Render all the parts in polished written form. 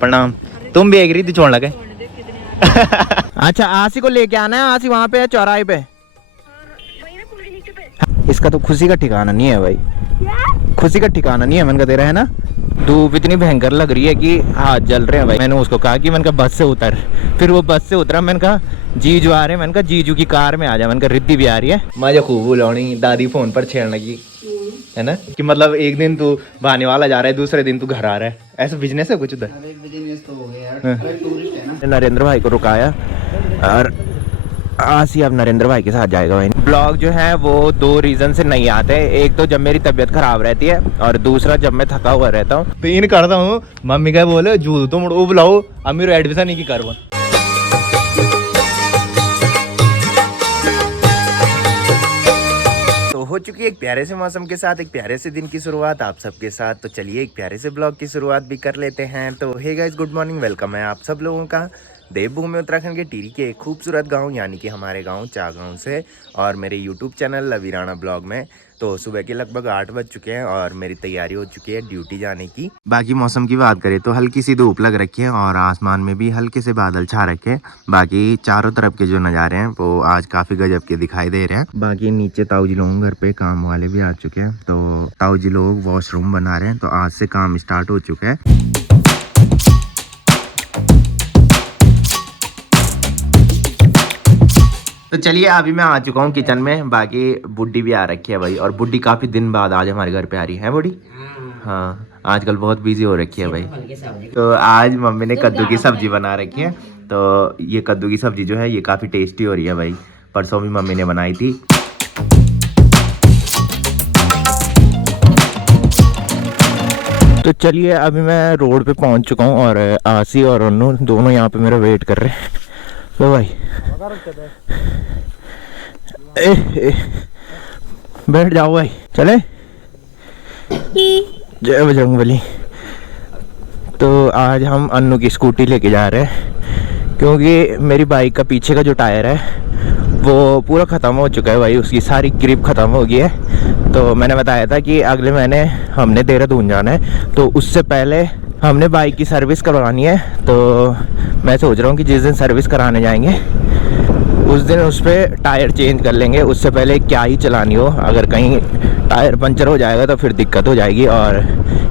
प्रणाम। तुम भी एक रीति छोड़ लगे। अच्छा, आसी को लेके आना है। आसी वहाँ पे है चौराहे पे। इसका तो खुशी का ठिकाना नहीं है भाई। खुशी का ठिकाना नहीं है। मैंने कहा तेरा है ना। धूप इतनी भयंकर लग रही है कि हाथ जल रहे हैं भाई। मैंने उसको कहा कि मैंने कहा बस से उतर। फिर वो बस से उतरा। मैंने कहा जीजू आ रहे हैं। मैंने कहा जीजू की कार में आ जा। मैंने कहा रिद्धि भी आ रही है। मजा खूब बुलानी। दादी फोन पर छेड़ने लगी है ना कि मतलब एक दिन तू बहाने वाला जा रहा है, दूसरे दिन तू घर आ रहा है। ऐसा बिजनेस है कुछ उधर। बिजनेस तो हो गया यार, टूरिस्ट है ना। नरेंद्र भाई को रुकाया और आसी अब नरेंद्र भाई के साथ जाएगा भाई। ब्लॉग जो है वो 2 रीजन से नहीं आते। एक तो जब मेरी तबीयत खराब रहती है और दूसरा जब मैं थका हुआ रहता हूँ। तो इन करता हूँ मम्मी क्या बोले जूद तो मुड़ो बुलाओ अब मेरे एडमिशन नहीं की करवा। हो चुकी है एक प्यारे से मौसम के साथ एक प्यारे से दिन की शुरुआत आप सबके साथ। तो चलिए एक प्यारे से ब्लॉग की शुरुआत भी कर लेते हैं। तो hey guys, good morning. Welcome है आप सब लोगों का देवभूमि उत्तराखंड के टिहरी के एक खूबसूरत गांव यानी कि हमारे गांव चागांव से और मेरे यूट्यूब चैनल लवीराणा ब्लॉग में। तो सुबह के लगभग 8 बज चुके हैं और मेरी तैयारी हो चुकी है ड्यूटी जाने की। बाकी मौसम की बात करें तो हल्की सी धूप लग रखी है और आसमान में भी हल्के से बादल छा रखे हैं। बाकी चारों तरफ के जो नज़ारे हैं वो आज काफ़ी गजब के दिखाई दे रहे हैं। बाकी नीचे ताऊ जी लोग घर पे काम वाले भी आ चुके हैं। तो ताऊ जी लोग वॉशरूम बना रहे हैं। तो आज से काम स्टार्ट हो चुका है। तो चलिए अभी मैं आ चुका हूँ किचन में। बाकी बुड्ढी भी आ रखी है भाई और बुड्ढी काफ़ी दिन बाद आज हमारे घर पे आ रही है बुड्ढी। हाँ, आजकल बहुत बिजी हो रखी है भाई। तो आज मम्मी ने कद्दू की सब्जी बना रखी है। तो ये कद्दू की सब्जी जो है ये काफ़ी टेस्टी हो रही है भाई। परसों भी मम्मी ने बनाई थी। तो चलिए अभी मैं रोड पे पहुंच चुका हूं और आसी और अनु दोनों यहाँ पे मेरा वेट कर रहे हैं। तो भाई बैठ जाओ भाई, चले। जय बजरंगबली। तो आज हम अन्नू की स्कूटी लेके जा रहे हैं क्योंकि मेरी बाइक का पीछे का जो टायर है वो पूरा ख़त्म हो चुका है भाई। उसकी सारी ग्रिप ख़त्म हो गई है। तो मैंने बताया था कि अगले महीने हमने देहरादून जाना है। तो उससे पहले हमने बाइक की सर्विस करवानी है। तो मैं सोच रहा हूँ कि जिस दिन सर्विस कराने जाएंगे उस दिन उस पर टायर चेंज कर लेंगे। उससे पहले क्या ही चलानी हो, अगर कहीं टायर पंचर हो जाएगा तो फिर दिक्कत हो जाएगी। और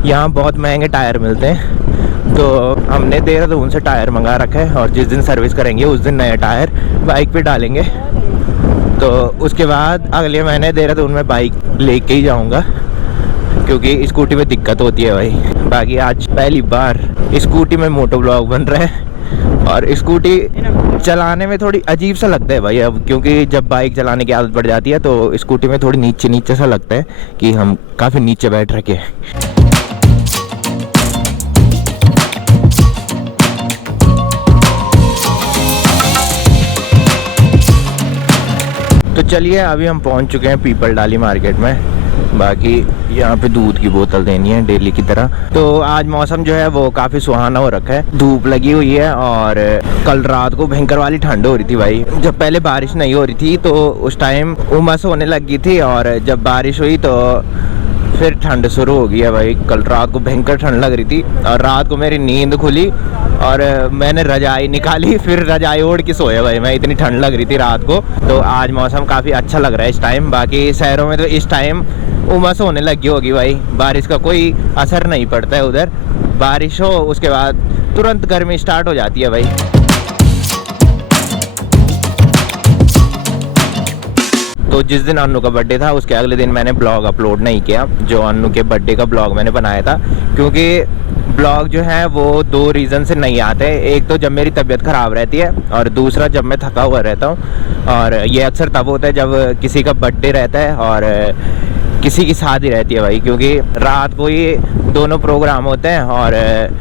यहाँ बहुत महंगे टायर मिलते हैं। तो हमने देहरादून से टायर मंगा रखा है और जिस दिन सर्विस करेंगे उस दिन नया टायर बाइक पे डालेंगे। तो उसके बाद अगले महीने देहरादून में बाइक लेके ही जाऊंगा क्योंकि स्कूटी में दिक्कत होती है भाई। बाकी आज पहली बार स्कूटी में मोटो ब्लॉग बन रहा है और स्कूटी चलाने में थोड़ी अजीब सा लगता है भाई अब, क्योंकि जब बाइक चलाने की आदत पड़ जाती है तो स्कूटी में थोड़ी नीचे नीचे सा लगता है कि हम काफ़ी नीचे बैठ रखे हैं। तो चलिए अभी हम पहुंच चुके हैं पीपल डाली मार्केट में। बाकी यहाँ पे दूध की बोतल देनी है डेली की तरह। तो आज मौसम जो है वो काफ़ी सुहाना हो रखा है, धूप लगी हुई है और कल रात को भयंकर वाली ठंड हो रही थी भाई। जब पहले बारिश नहीं हो रही थी तो उस टाइम उमस होने लगी थी और जब बारिश हुई तो फिर ठंड शुरू हो गई है भाई। कल रात को भयंकर ठंड लग रही थी और रात को मेरी नींद खुली और मैंने रजाई निकाली, फिर रजाई ओढ़ के सोया भाई मैं, इतनी ठंड लग रही थी रात को। तो आज मौसम काफ़ी अच्छा लग रहा है इस टाइम। बाकी शहरों में तो इस टाइम उमस होने लगी होगी भाई। बारिश का कोई असर नहीं पड़ता है उधर। बारिश हो उसके बाद तुरंत गर्मी स्टार्ट हो जाती है भाई। तो जिस दिन अन्नू का बर्थडे था उसके अगले दिन मैंने ब्लॉग अपलोड नहीं किया, जो अन्नू के बर्थडे का ब्लॉग मैंने बनाया था। क्योंकि ब्लॉग जो है वो 2 रीज़न से नहीं आते। एक तो जब मेरी तबीयत ख़राब रहती है और दूसरा जब मैं थका हुआ रहता हूँ। और ये अक्सर तब होता है जब किसी का बर्थडे रहता है और किसी की शादी रहती है भाई। क्योंकि रात को ही दोनों प्रोग्राम होते हैं और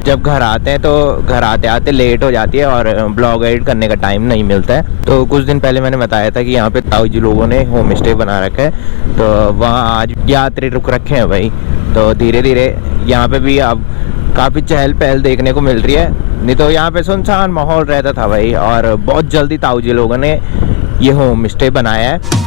जब घर आते हैं तो घर आते आते लेट हो जाती है और ब्लॉग एडिट करने का टाइम नहीं मिलता है। तो कुछ दिन पहले मैंने बताया था कि यहाँ पे ताऊ जी लोगों ने होम स्टे बना रखा है। तो वहाँ आज यात्री रुक रखे हैं भाई। तो धीरे धीरे यहाँ पे भी अब काफ़ी चहल पहल देखने को मिल रही है। नहीं तो यहाँ पे सुनसान माहौल रहता था भाई। और बहुत जल्दी ताऊ जी लोगों ने ये होम स्टे बनाया है।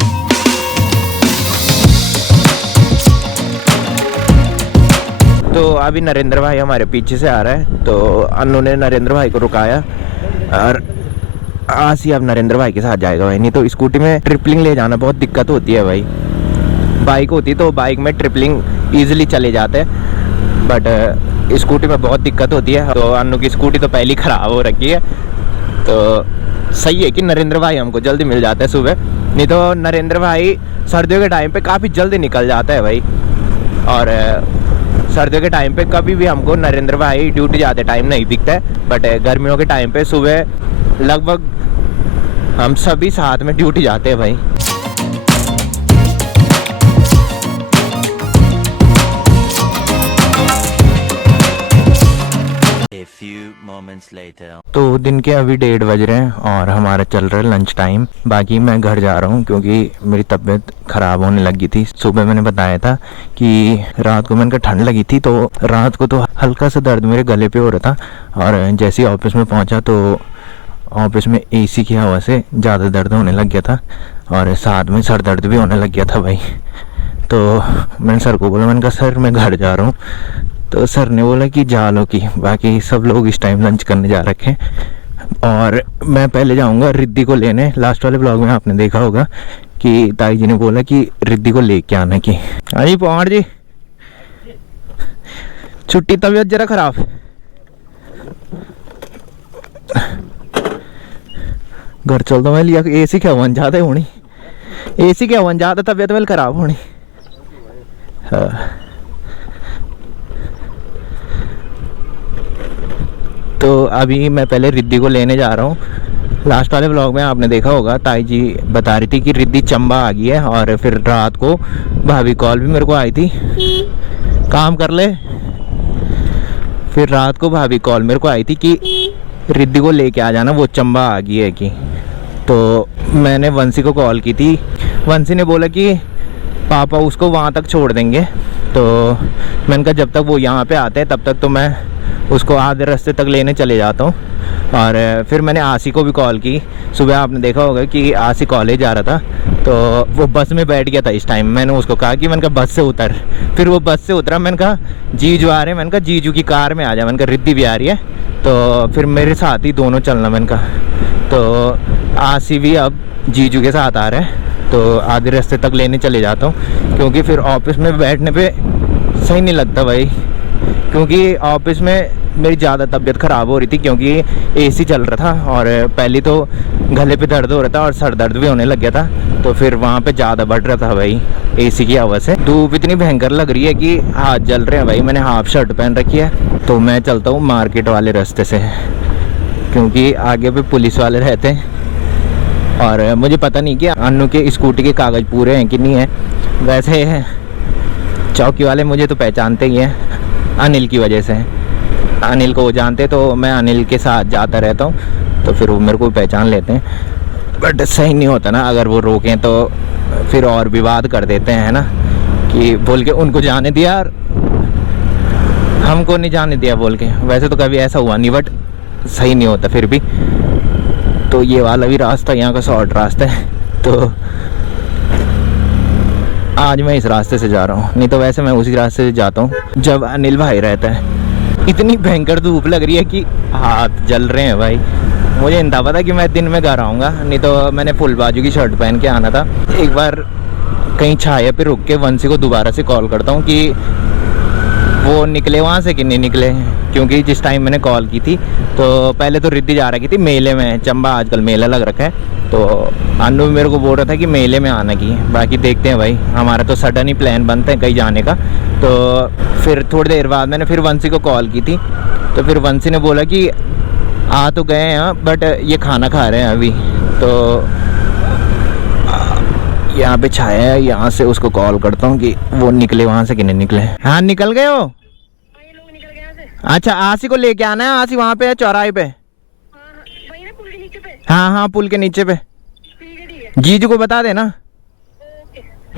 तो अभी नरेंद्र भाई हमारे पीछे से आ रहा है, तो अन्नू ने नरेंद्र भाई को रुकाया और आसी अब नरेंद्र भाई के साथ जाएगा भाई। नहीं तो स्कूटी में ट्रिपलिंग ले जाना बहुत दिक्कत होती है भाई। बाइक होती तो बाइक में ट्रिपलिंग ईजिली चले जाते हैं, बट स्कूटी में बहुत दिक्कत होती है। तो अन्नू की स्कूटी तो पहले ही ख़राब हो रखी है, तो सही है कि नरेंद्र भाई हमको जल्दी मिल जाता है सुबह। नहीं तो नरेंद्र भाई सर्दियों के टाइम पे काफ़ी जल्दी निकल जाता है भाई। और सर्दियों के टाइम पे कभी भी हमको नरेंद्र भाई ड्यूटी जाते टाइम नहीं दिखता है, बट गर्मियों के टाइम पे सुबह लगभग हम सभी साथ में ड्यूटी जाते हैं भाई। A few moments later. तो दिन के अभी 1:30 बज रहे हैं और हमारा चल रहा है लंच टाइम। बाकी मैं घर जा रहा हूँ क्योंकि मेरी तबीयत ख़राब होने लगी थी। सुबह मैंने बताया था कि रात को मैंने ठंड लगी थी, तो रात को तो हल्का सा दर्द मेरे गले पे हो रहा था। और जैसे ही ऑफिस में पहुँचा तो ऑफिस में एसी की हवा से ज़्यादा दर्द होने लग गया था और साथ में सर दर्द भी होने लग गया था भाई। तो मैंने सर को बोला, मैंने कहा सर मैं घर जा रहा हूँ। तो सर ने बोला कि जा लो कि बाकी सब लोग इस टाइम लंच करने जा रखे हैं और मैं पहले जाऊंगा रिद्धि को लेने। लास्ट वाले ब्लॉग में आपने देखा होगा कि ताई जी ने बोला कि रिद्धि को लेके आना की। हाँ जी पवार जी, छुट्टी तबीयत जरा खराब, घर चल दो मैं लिया। एसी क्या वन ज़्यादा होनी, एसी क्या वन ज़्यादा तबीयत मेल खराब होनी। हाँ तो अभी मैं पहले रिद्धि को लेने जा रहा हूँ। लास्ट वाले ब्लॉग में आपने देखा होगा ताई जी बता रही थी कि रिद्धि चंबा आ गई है। और फिर रात को भाभी कॉल भी मेरे को आई थी, काम कर ले। फिर रात को भाभी कॉल मेरे को आई थी कि रिद्धि को लेके आ जाना, वो चंबा आ गई है कि। तो मैंने वंशी को कॉल की थी, वंशी ने बोला कि पापा उसको वहाँ तक छोड़ देंगे। तो मैंने कहा जब तक वो यहाँ पे आते हैं तब तक तो मैं उसको आधे रास्ते तक लेने चले जाता हूँ। और फिर मैंने आसी को भी कॉल की। सुबह आपने देखा होगा कि आसी कॉलेज जा रहा था, तो वो बस में बैठ गया था इस टाइम। मैंने उसको कहा कि मैंने कहा बस से उतर। फिर वो बस से उतरा, मैंने कहा जीजू आ रहे हैं, मैंने कहा जीजू की कार में आ जा, मैंने कहा रिद्धि भी आ रही है तो फिर मेरे साथ ही दोनों चलना। मैंने कहा तो आसी भी अब जीजू के साथ आ रहा है, तो आधे रास्ते तक लेने चले जाता हूँ क्योंकि फिर ऑफिस में बैठने पे सही नहीं लगता भाई। क्योंकि ऑफिस में मेरी ज़्यादा तबीयत ख़राब हो रही थी क्योंकि एसी चल रहा था और पहले तो गले पे दर्द हो रहा था और सर दर्द भी होने लग गया था। तो फिर वहाँ पे ज़्यादा बढ़ रहा था भाई एसी की हवा से। धूप इतनी भयंकर लग रही है कि हाथ जल रहे हैं भाई। मैंने हाफ शर्ट पहन रखी है, तो मैं चलता हूँ मार्केट वाले रास्ते से क्योंकि आगे पे पुलिस वाले रहते हैं। और मुझे पता नहीं कि अन्नू के स्कूटी के कागज़ पूरे हैं कि नहीं है। वैसे चौकी वाले मुझे तो पहचानते ही हैं अनिल की वजह से। अनिल को वो जानते, तो मैं अनिल के साथ जाता रहता हूँ, तो फिर वो मेरे को पहचान लेते हैं। बट सही नहीं होता ना, अगर वो रोकें तो फिर और विवाद कर देते हैं ना, कि बोल के उनको जाने दिया और हमको नहीं जाने दिया बोल के। वैसे तो कभी ऐसा हुआ नहीं, बट सही नहीं होता फिर भी। तो ये वाला भी रास्ता यहाँ का शॉर्ट रास्ता है, तो आज मैं इस रास्ते से जा रहा हूँ। नहीं तो वैसे मैं उसी रास्ते से जाता हूँ जब अनिल भाई रहता है। इतनी भयंकर धूप लग रही है कि हाथ जल रहे हैं भाई। मुझे नहीं था पता कि मैं दिन में घर आऊँगा, नहीं तो मैंने फुल बाजू की शर्ट पहन के आना था। एक बार कहीं छाया पे रुक के वंशी को दोबारा से कॉल करता हूँ कि वो निकले वहाँ से कि नहीं निकले, क्योंकि जिस टाइम मैंने कॉल की थी तो पहले तो रिद्धि जा रही थी मेले में। चंबा आजकल मेला लग रखा है, तो अन्नू भी मेरे को बोल रहा था कि मेले में आना की। बाकी देखते हैं भाई, हमारा तो सडन ही प्लान बनता है कहीं जाने का। तो फिर थोड़ी देर बाद मैंने फिर वंशी को कॉल की थी, तो फिर वंशी ने बोला कि आ तो गए हैं बट ये खाना खा रहे हैं अभी। तो यहाँ पे छाया है, यहाँ से उसको कॉल करता हूँ कि वो निकले वहाँ से कि नहीं निकले। हाँ निकल गए हो? अच्छा आसी को लेके आना है, आसी वहाँ पे है चौराहे पे। हाँ हाँ पुल के नीचे पे, जीजू को बता देना।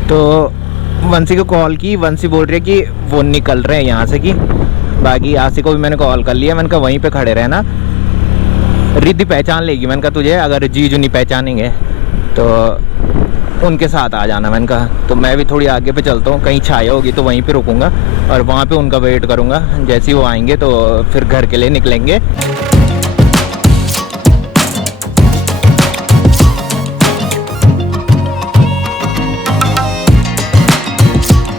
तो वंशी को कॉल की, वंशी बोल रही है कि वो निकल रहे हैं यहाँ से कि। बाकी आसी को भी मैंने कॉल कर लिया, मैंने कहा वहीं पे खड़े रहना, रिद्धि पहचान लेगी। मैंने कहा तुझे अगर जीजू नहीं पहचानेंगे तो उनके साथ आ जाना। मैंने कहा तो मैं भी थोड़ी आगे पे चलता हूँ, कहीं छाया होगी तो वहीं पे रुकूंगा और वहाँ पे उनका वेट करूँगा। जैसे ही वो आएंगे तो फिर घर के लिए निकलेंगे।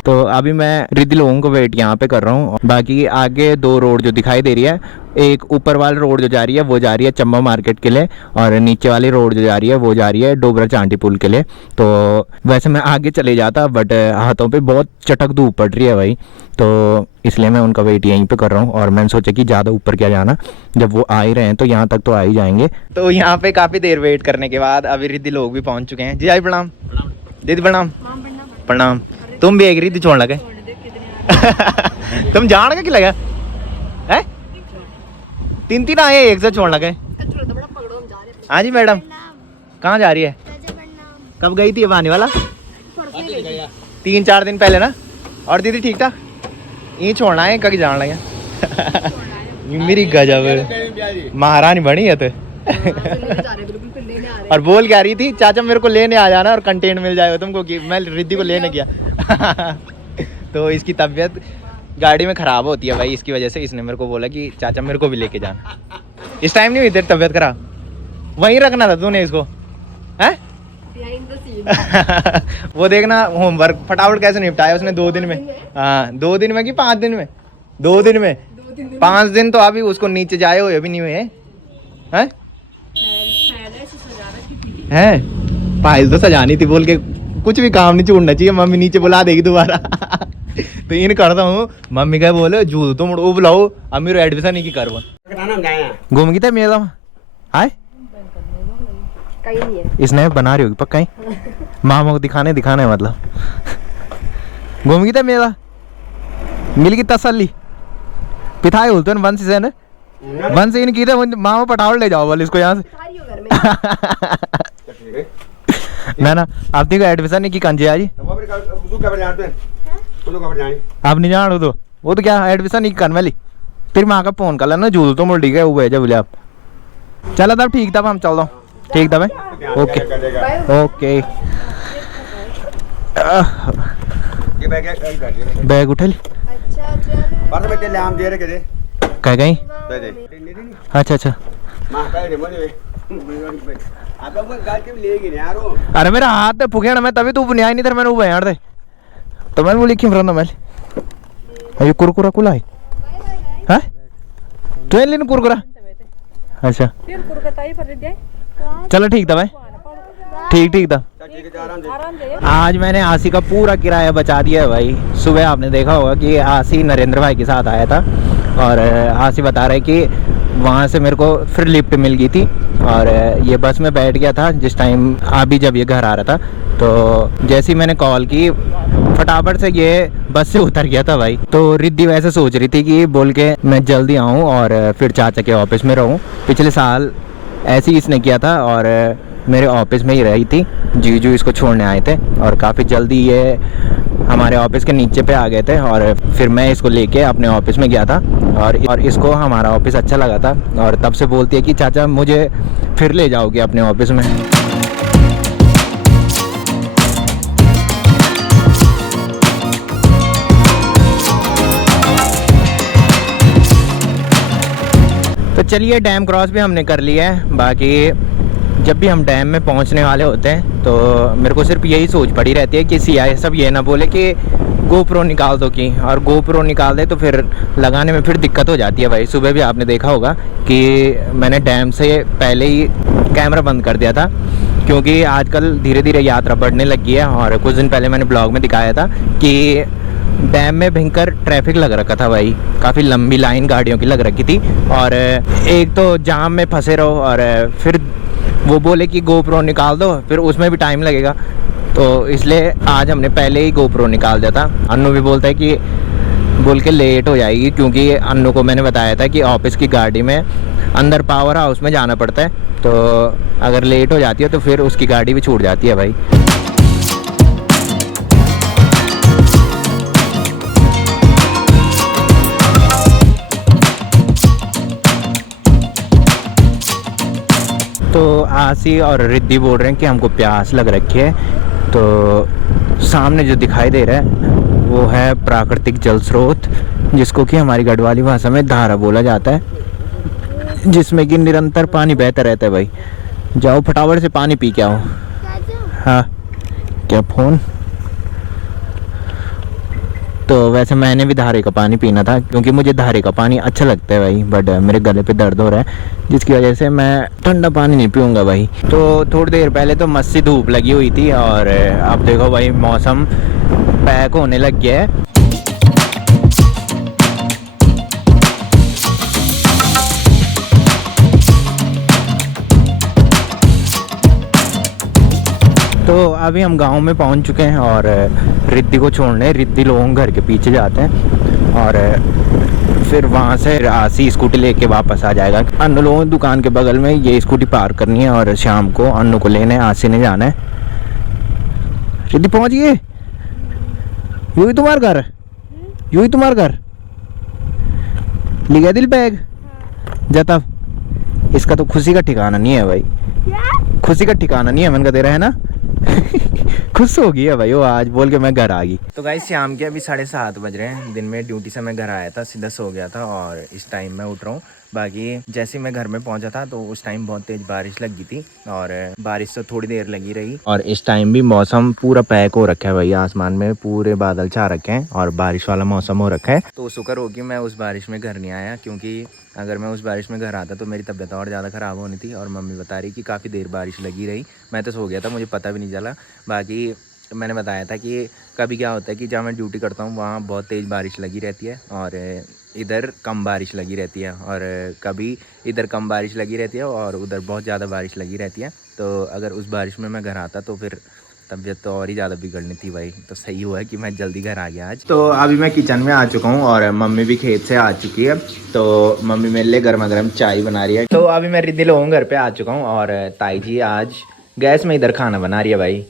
तो अभी मैं रिद्धि लोगों को वेट यहाँ पे कर रहा हूँ। बाकी आगे 2 रोड जो दिखाई दे रही है, एक ऊपर वाली रोड जो जा रही है वो जा रही है चंबा मार्केट के लिए, और नीचे वाली रोड जो जा रही है वो जा रही है डोबरा चांटी पुल के लिए। तो वैसे मैं आगे चले जाता बट हाथों पे बहुत चटक धूप पड़ रही है भाई, तो इसलिए मैं उनका वेट यहीं पे कर रहा हूँ। और मैंने सोचा कि ज़्यादा ऊपर क्या जाना, जब वो आ ही रहे हैं तो यहाँ तक तो आ ही जाएंगे। तो यहाँ पे काफ़ी देर वेट करने के बाद अभी रिद्धि लोग भी पहुँच चुके हैं। जी आई प्रणाम। दीदी प्रणाम। प्रणाम। तुम भी एक रिद्धि छोड़ लगे तुम जान के लगा है 3 आए एक से छोड़ लगे। हाँ जी मैडम, कहाँ जा रही है? कब गई थी पानी वाला? 3-4 दिन पहले ना। और दीदी ठीक था? यहीं छोड़ना है कभी जान लगे मेरी गजब महारानी बनी है तो और बोल क्या रही थी, चाचा मेरे को लेने आ जाना और कंटेंट मिल जाएगा तुमको, कि मैं रिद्धि को लेने गया तो इसकी तबीयत गाड़ी में ख़राब होती है भाई, इसकी वजह से इसने मेरे को बोला कि चाचा मेरे को भी लेके जाना। इस टाइम नहीं हुई तेरी तबीयत खराब? वहीं रखना था तूने इसको, हैं? वो देखना होमवर्क फटाफट कैसे निपटाया उसने 2 दिन में। हाँ 2 दिन में कि 5 दिन में? 2 दिन में। 5 दिन तो अभी उसको नीचे जाए हुए अभी नहीं हुए हैं। हैं फाइल तो सजानी थी बोल के, कुछ भी काम नहीं छोड़ना चाहिए, मम्मी नीचे बुला देगी दोबारा तो इन करता हूँ मम्मी क्या बोले जूल तो मुड़ बुलाओ अब मेरे एडमिशन नहीं की करवा घूम गई थे मेला आए इसने बना रही होगी पक्का ही मामा को दिखाने है मतलब घूम गई थे मेला मिल गई तसल्ली पिथाई बोलते हैं वंश से वंश इन की थे मामा पटावल ले जाओ बोले इसको यहाँ से मैं ना अब देखो एडमिशन नहीं की कंजे आज अब नहीं जान वो तो क्या एडमिशन नहीं करने वाली फिर माँ का फोन कर लेना जूल तो मुड़ गए वो जब बोले आप चलो तब ठीक था हम चल रहा ठीक था भाई ओके ओके बैग उठे कह गई अच्छा अच्छा अरे मेरा हाथ फुके ना मैं तभी तू बुनिया नहीं था मैंने वो यार दे तो मैंने बोली क्यों रहा मैं ये कुरकुरा कुला है ट्रेन लेने कुरकुरा अच्छा चलो ठीक था भाई ठीक था। आज मैंने आसी का पूरा किराया बचा दिया है भाई। सुबह आपने देखा होगा कि आसी नरेंद्र भाई के साथ आया था और आसी बता रहे कि वहाँ से मेरे को फिर लिफ्ट मिल गई थी और ये बस में बैठ गया था जिस टाइम अभी जब ये घर आ रहा था। तो जैसे ही मैंने कॉल की फटाफट से ये बस से उतर गया था भाई। तो रिद्धि वैसे सोच रही थी कि बोल के मैं जल्दी आऊँ और फिर चाचा के ऑफिस में रहूँ। पिछले साल ऐसे ही इसने किया था और मेरे ऑफिस में ही रही थी। जीजू इसको छोड़ने आए थे और काफ़ी जल्दी ये हमारे ऑफिस के नीचे पे आ गए थे और फिर मैं इसको लेके अपने ऑफिस में गया था और इसको हमारा ऑफिस अच्छा लगा था और तब से बोलती है कि चाचा मुझे फिर ले जाओगे अपने ऑफिस में। तो चलिए डैम क्रॉस भी हमने कर लिया है। बाकी जब भी हम डैम में पहुंचने वाले होते हैं तो मेरे को सिर्फ यही सोच पड़ी रहती है कि सीआई सब ये ना बोले कि गोप्रो निकाल दो की, और गोप्रो निकाल दे तो फिर लगाने में फिर दिक्कत हो जाती है भाई। सुबह भी आपने देखा होगा कि मैंने डैम से पहले ही कैमरा बंद कर दिया था क्योंकि आजकल धीरे धीरे यात्रा बढ़ने लगी है और कुछ दिन पहले मैंने ब्लॉग में दिखाया था कि डैम में भयंकर ट्रैफिक लग रखा था भाई। काफ़ी लंबी लाइन गाड़ियों की लग रखी थी और एक तो जाम में फंसे रहो और फिर वो बोले कि गोप्रो निकाल दो, फिर उसमें भी टाइम लगेगा। तो इसलिए आज हमने पहले ही गोप्रो निकाल दिया था। अन्नू भी बोलता है कि बोल के लेट हो जाएगी क्योंकि अन्नू को मैंने बताया था कि ऑफिस की गाड़ी में अंदर पावर हाउस में जाना पड़ता है, तो अगर लेट हो जाती है तो फिर उसकी गाड़ी भी छूट जाती है भाई। तो आसी और रिद्धि बोल रहे हैं कि हमको प्यास लग रखी है तो सामने जो दिखाई दे रहा है वो है प्राकृतिक जल स्रोत, जिसको कि हमारी गढ़वाली भाषा में धारा बोला जाता है, जिसमें कि निरंतर पानी बहता रहता है। भाई जाओ फटाफट से पानी पी के आओ। हाँ क्या फ़ोन? तो वैसे मैंने भी धारे का पानी पीना था, क्योंकि मुझे धारे का पानी अच्छा लगता है भाई, बट मेरे गले पे दर्द हो रहा है, जिसकी वजह से मैं ठंडा पानी नहीं पीऊँगा भाई। तो थोड़ी देर पहले तो मस्त सी धूप लगी हुई थी, और अब देखो भाई मौसम पैक होने लग गया है। तो अभी हम गांव में पहुंच चुके हैं और रिद्धि को छोड़ने रिद्धि लोगों के घर के पीछे जाते हैं, और फिर वहां से आसी स्कूटी लेके वापस आ जाएगा। अन्नू लोगों की दुकान के बगल में ये स्कूटी पार्क करनी है, और शाम को अन्नू को लेने आसी ने जाना है। रिद्धि पहुंच गए? यू ही तुम्हारा घर? यू ही तुम्हारा घर? ले गया दिल बैग? जा तब। इसका तो खुशी का ठिकाना नहीं है भाई, खुशी का ठिकाना नहीं है। मैंने कहा दे रहा है ना। खुश हो गई है भाई वो आज बोल के मैं घर आ गई। तो गाइस शाम के अभी 7:30 बज रहे हैं। दिन में ड्यूटी से मैं घर आया था, सीधा सो गया था, और इस टाइम मैं उठ रहा हूँ। बाकी जैसे मैं घर में पहुंचा था तो उस टाइम बहुत तेज बारिश लगी थी, और बारिश तो थोड़ी देर लगी रही, और इस टाइम भी मौसम पूरा पैक हो रखा है भाई। आसमान में पूरे बादल छा रखे हैं और बारिश वाला मौसम हो रखा है। तो शुक्र हो कि मैं उस बारिश में घर नहीं आया, क्योंकि अगर मैं उस बारिश में घर आता तो मेरी तबीयत और ज़्यादा ख़राब होनी थी। और मम्मी बता रही कि काफ़ी देर बारिश लगी रही, मैं तो सो गया था, मुझे पता भी नहीं चला। बाकी मैंने बताया था कि कभी क्या होता है कि जहाँ मैं ड्यूटी करता हूँ वहाँ बहुत तेज़ बारिश लगी रहती है, और इधर कम बारिश लगी रहती है, और कभी इधर कम बारिश लगी रहती है और उधर बहुत ज़्यादा बारिश लगी रहती है। तो अगर उस बारिश में मैं घर आता तो फिर तबीयत तो और ही ज़्यादा बिगड़नी थी भाई। तो सही हुआ कि मैं जल्दी घर आ गया आज। तो अभी मैं किचन में आ चुका हूँ, और मम्मी भी खेत से आ चुकी है। तो मम्मी मेरे लिए गर्मा गर्म चाय बना रही है। तो अभी मैं रिद्धि लोगों घर पे आ चुका हूँ, और ताई जी आज गैस में इधर खाना बना रही है भाई।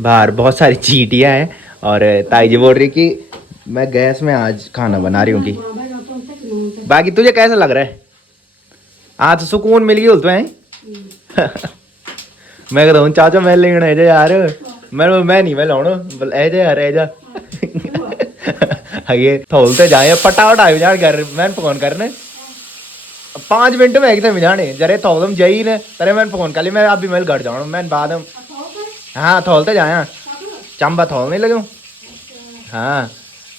बाहर बहुत सारी चींटियाँ हैं, और ताई जी बोल रही कि मैं गैस में आज खाना बना रही हूँ की। बाकी तुझे कैसा लग रहा है? आज तो सुकून मिल गई बोलते हैं। मैं कहता हूँ चाचा मैं लेना है यार, मैं नहीं मैं लाऊं बोल ऐजा यार ऐजा। ये थोलते जाए पटावट आयो यार घर मैं फोन करने 5 मिनट में एकदम जाने जरे थोलम जाई ने तेरे मैं फोन कर ली। मैं अभी मैं घर जाऊँ मैं बाद में। हाँ थोलते जाए चंबा थोलने लगे। हाँ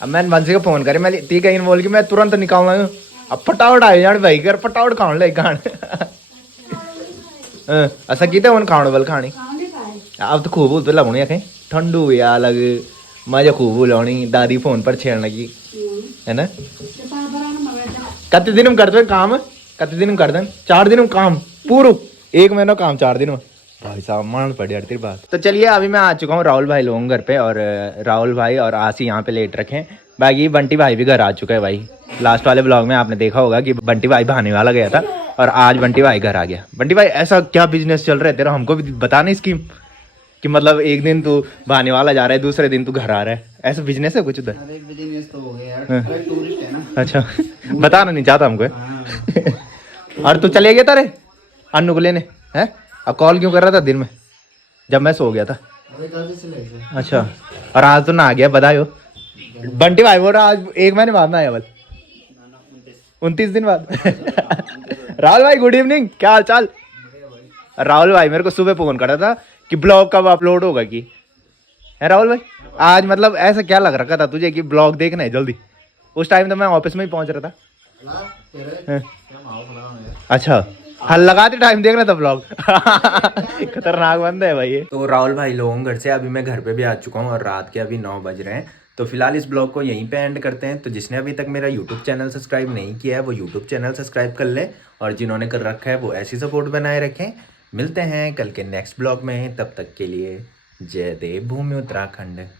अब मैंने बंसी को फोन करे, मैं ती कहीं बोल के मैं तुरंत निकालना हूँ। अब फटावट आयो यार भाई घर फटावट खाने लगे खान। ऐसा कीता उन खाने वाल खानी अब तो खूब तो लगनी है ठंडू या अलग मजा खूब लानी। दादी फोन पर छेड़ लगी है ना। कत दिन में करते काम? कत दिन में कर दें? 4 दिन में काम पूरा 1 महीना काम 4 दिन में भाई साहब मान पड़ी यार तेरी बात। तो चलिए अभी मैं आ चुका हूँ राहुल भाई लोगों घर पे, और राहुल भाई और आसी यहाँ पे लेट रखे हैं। बाकी बंटी भाई भी घर आ चुका है भाई। लास्ट वाले ब्लॉग में आपने देखा होगा कि बंटी भाई बहाने वाला गया था, और आज बंटी भाई घर आ गया। बंटी भाई ऐसा क्या बिजनेस चल रहा है तेरा, हमको भी बता नहीं स्कीम कि मतलब एक दिन तू बहाने वाला जा रहा है दूसरे दिन तू घर आ रहा है, ऐसा बिजनेस है कुछ उधर? अरे बिजनेस तो हो गया यार, टूरिस्ट है ना। अच्छा बताना नहीं चाहता हमको। और तू चले गया था रे अन्नू को लेने हैं? अब कॉल क्यों कर रहा था दिन में जब मैं सो गया था? अच्छा और आज तो ना आ गया बधाई हो। बंटी भाई बोल रहा आज 1 महीने बाद ना आया बल 29 दिन बाद। राहुल भाई गुड इवनिंग, क्या हाल चाल? राहुल भाई मेरे को सुबह फोन करा था कि ब्लॉग कब अपलोड होगा की है राहुल भाई। आज मतलब ऐसा क्या लग रखा था तुझे कि ब्लॉग देखना है जल्दी? उस टाइम तो मैं ऑफिस में ही पहुंच रहा था। अच्छा हाँ लगाते टाइम देखना था ब्लॉग। खतरनाक बंदा है भाई ये। तो राहुल भाई लोगों घर से अभी मैं घर पे भी आ चुका हूँ, और रात के अभी 9 बज रहे हैं। तो फिलहाल इस ब्लॉग को यहीं पे एंड करते हैं। तो जिसने अभी तक मेरा यूट्यूब चैनल सब्सक्राइब नहीं किया है वो यूट्यूब चैनल सब्सक्राइब कर ले, और जिन्होंने कर रखा है वो ऐसी सपोर्ट बनाए रखें। मिलते हैं कल के नेक्स्ट ब्लॉग में, तब तक के लिए जय देव भूमि उत्तराखंड।